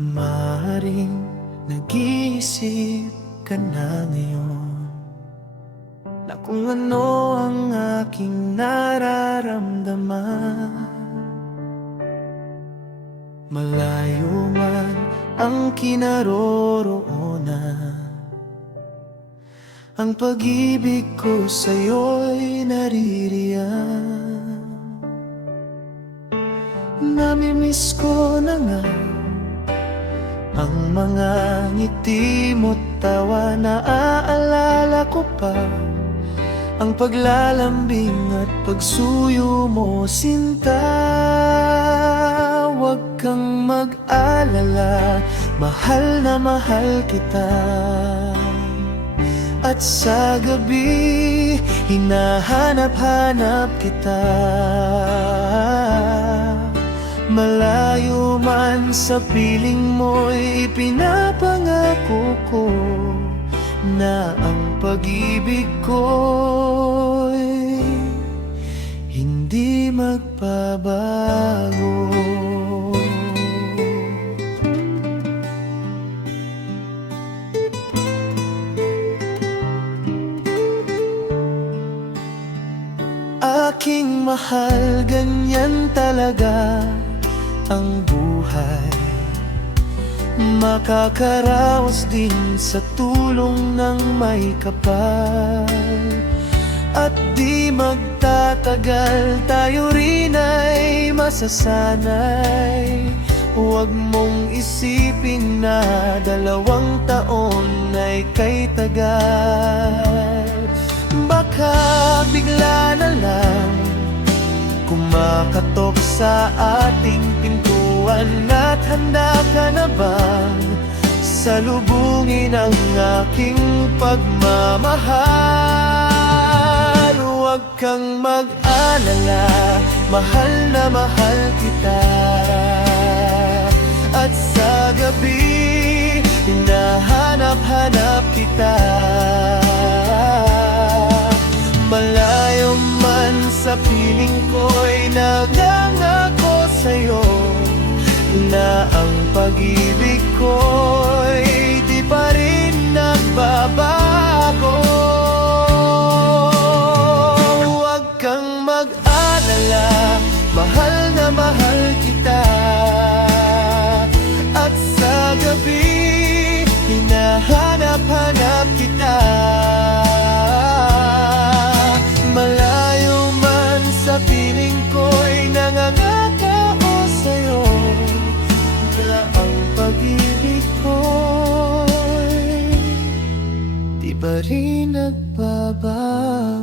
Maaaring nag-iisip ka na ngayon na kung ano ang aking nararamdaman. Malayo man ang kinaroroonan, ang pag-ibig ko sa'yo'y naririyan. Namimiss ko na nga ang mga ngiti mo't tawa. Naaalala ko pa ang paglalambing at pagsuyo mo, sinta. Huwag kang mag-alala, mahal na mahal kita. At sa gabi, hinahanap-hanap kita. Malayo man sa piling mo'y pinapangako ko na ang pag-ibig ko'y hindi magbabago. Aking mahal, ganyan talaga ang buhay. Makakaraos din sa tulong ng may kapal. At di magtatagal, tayo rin ay masasanay. Huwag mong isipin na 2 taon ay kay tagal. Baka bigla na lang kumakatok sa ating pintuan. At handa ka na bang salubungin ang aking pagmamahal? Huwag kang mag-alala, mahal na mahal kita. At sa gabi, hinahanap-hanap kita. Malayo man sa piling ko'y nangangako sa'yo na ang pag-ibig ko'y di pa rin nagbabago. Huwag kang mag-alala, mahal na mahal kita. At sa gabi, hinahanap-hanap kita. Malayo man sa piling ko'y nangangako sa'yo na ang pag-ibig ko'y di ba rin nagbabago.